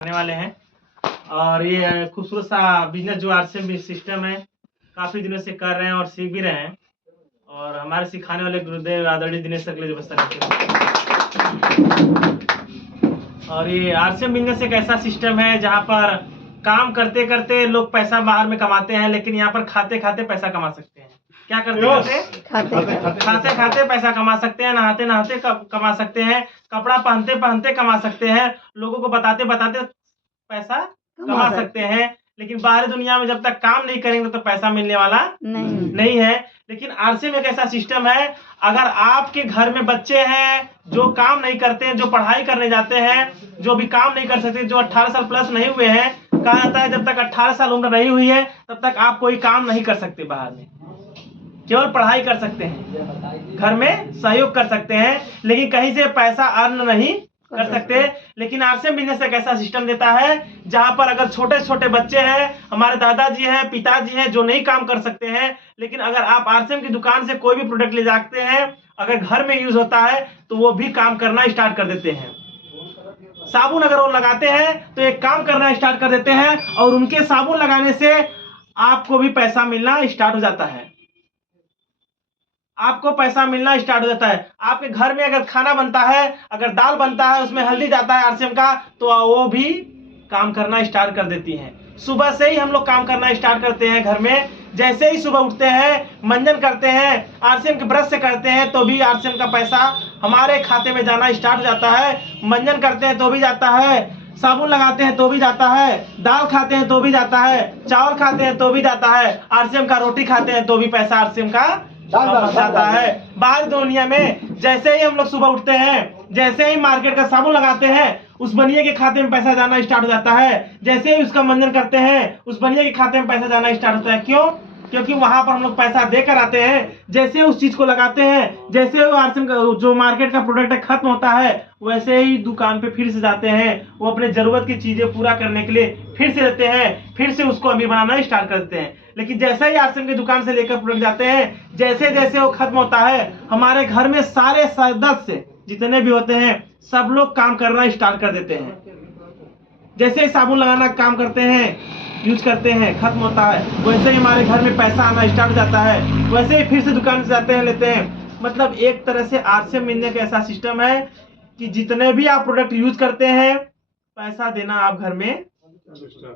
आने वाले हैं और ये खूबसूरत सा बिजनेस जो आरसीएम सिस्टम है काफ़ी दिनों से कर रहे हैं और सीख भी रहे हैं और हमारे सिखाने वाले गुरुदेव आदरणीय दिनेश अगले जो बस्तर और ये आरसीएम बिजनेस एक ऐसा सिस्टम है जहाँ पर काम करते करते लोग पैसा बाहर में कमाते हैं, लेकिन यहाँ पर खाते खाते पैसा कमा सकते हैं। क्या करते खाते खाते पैसा कमा सकते हैं, नहाते नहाते कमा सकते हैं, कपड़ा पहनते पहनते कमा सकते हैं, लोगों को बताते बताते पैसा कमा सकते हैं। लेकिन बाहरी दुनिया में जब तक काम नहीं करेंगे तो पैसा मिलने वाला नहीं है। लेकिन आरसीएम एक ऐसा सिस्टम है, अगर आपके घर में बच्चे हैं जो काम नहीं करते हैं, जो पढ़ाई करने जाते हैं, जो भी काम नहीं कर सकते, जो 18 साल प्लस नहीं हुए हैं, कहा जाता है जब तक 18 साल उम्र नहीं हुई है तब तक आप कोई काम नहीं कर सकते, बाहर में केवल पढ़ाई कर सकते हैं, घर में सहयोग कर सकते हैं, लेकिन कहीं से पैसा अर्न नहीं कर सकते। लेकिन आरसीएम बिजनेस एक ऐसा सिस्टम देता है जहां पर अगर छोटे छोटे बच्चे हैं, हमारे दादाजी हैं, पिताजी हैं जो नहीं काम कर सकते हैं, लेकिन अगर आप आरसीएम की दुकान से कोई भी प्रोडक्ट ले जाते हैं, अगर घर में यूज होता है तो वो भी काम करना स्टार्ट कर देते हैं। साबुन अगर वो लगाते हैं तो एक काम करना स्टार्ट कर देते हैं और उनके साबुन लगाने से आपको भी पैसा मिलना स्टार्ट हो जाता है। आपको पैसा मिलना स्टार्ट हो जाता है। आपके घर में अगर खाना बनता है, अगर दाल बनता है, उसमें हल्दी जाता है आरसीएम का, तो वो भी काम करना स्टार्ट कर देती हैं। सुबह से ही हम लोग काम करना स्टार्ट करते हैं घर में। जैसे ही सुबह उठते हैं, मंजन करते हैं, आरसीएम के ब्रश से करते हैं तो भी आरसीएम का पैसा हमारे खाते में जाना स्टार्ट हो जाता है। मंजन करते हैं तो भी जाता है, साबुन लगाते हैं तो भी जाता है, दाल खाते हैं तो भी जाता है, चावल खाते हैं तो भी जाता है, आरसीएम का रोटी खाते हैं तो भी पैसा आरसीएम का जाता है। बाहर दुनिया में जैसे ही हम लोग सुबह उठते हैं, जैसे ही मार्केट का साबुन लगाते हैं, उस बनिए के खाते में पैसा जाना स्टार्ट हो जाता है। जैसे ही उसका मंजन करते हैं, उस बनिए के खाते में पैसा जाना स्टार्ट होता है। क्यों? क्योंकि वहां पर हम लोग पैसा देकर आते हैं। जैसे उस चीज को लगाते हैं, जैसे वो आरसीएम का जो मार्केट का प्रोडक्ट है खत्म होता है, वैसे ही दुकान पे फिर से जाते हैं, वो अपने जरूरत की चीजें पूरा करने के लिए फिर से लेते हैं, फिर से उसको अमीर बनाना स्टार्ट करते हैं। लेकिन जैसे ही आरसीएम की दुकान से लेकर प्रोडक्ट जाते हैं, जैसे जैसे वो खत्म होता है, हमारे घर में सारे सदस्य जितने भी होते हैं सब लोग काम करना स्टार्ट कर देते हैं। जैसे ही साबुन लगाना काम करते हैं, यूज करते हैं, खत्म होता है, वैसे ही हमारे घर में पैसा आना स्टार्ट हो जाता है। वैसे ही फिर से दुकान से जाते हैं, लेते हैं। मतलब एक तरह से आरसीएम मिलने का ऐसा सिस्टम है कि जितने भी आप प्रोडक्ट यूज करते हैं, पैसा देना आप घर में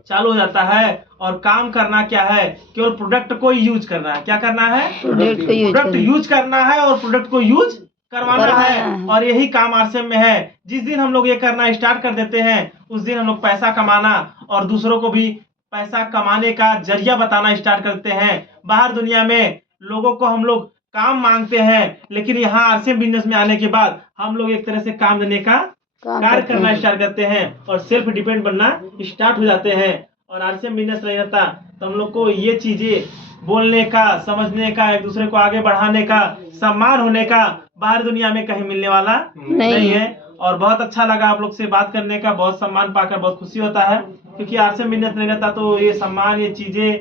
चालू हो जाता है। और काम करना क्या है? केवल प्रोडक्ट को यूज करना है। क्या करना है? प्रोडक्ट यूज करना है और प्रोडक्ट को यूज करवाना है। और यही काम आरसीएम में है। जिस दिन हम लोग ये करना स्टार्ट कर देते हैं, उस दिन हम लोग पैसा कमाना और दूसरों को भी पैसा कमाने का जरिया बताना स्टार्ट करते हैं। बाहर दुनिया में लोगों को हम लोग काम मांगते हैं, लेकिन यहाँ आरसीएम बिजनेस में आने के बाद हम लोग एक तरह से काम देने का कार्य करना स्टार्ट करते हैं और सेल्फ डिपेंड बनना स्टार्ट हो जाते हैं। और आरसीएम बिजनेस नहीं रहता तो हम लोग को ये चीजें बोलने का, समझने का, एक दूसरे को आगे बढ़ाने का, सम्मान होने का बाहर दुनिया में कहीं मिलने वाला नहीं है। और बहुत अच्छा लगा आप लोग से बात करने का, बहुत सम्मान पाकर बहुत खुशी होता है, क्योंकि आरसीएम बिजनेस नहीं रहता तो ये सम्मान, ये चीजें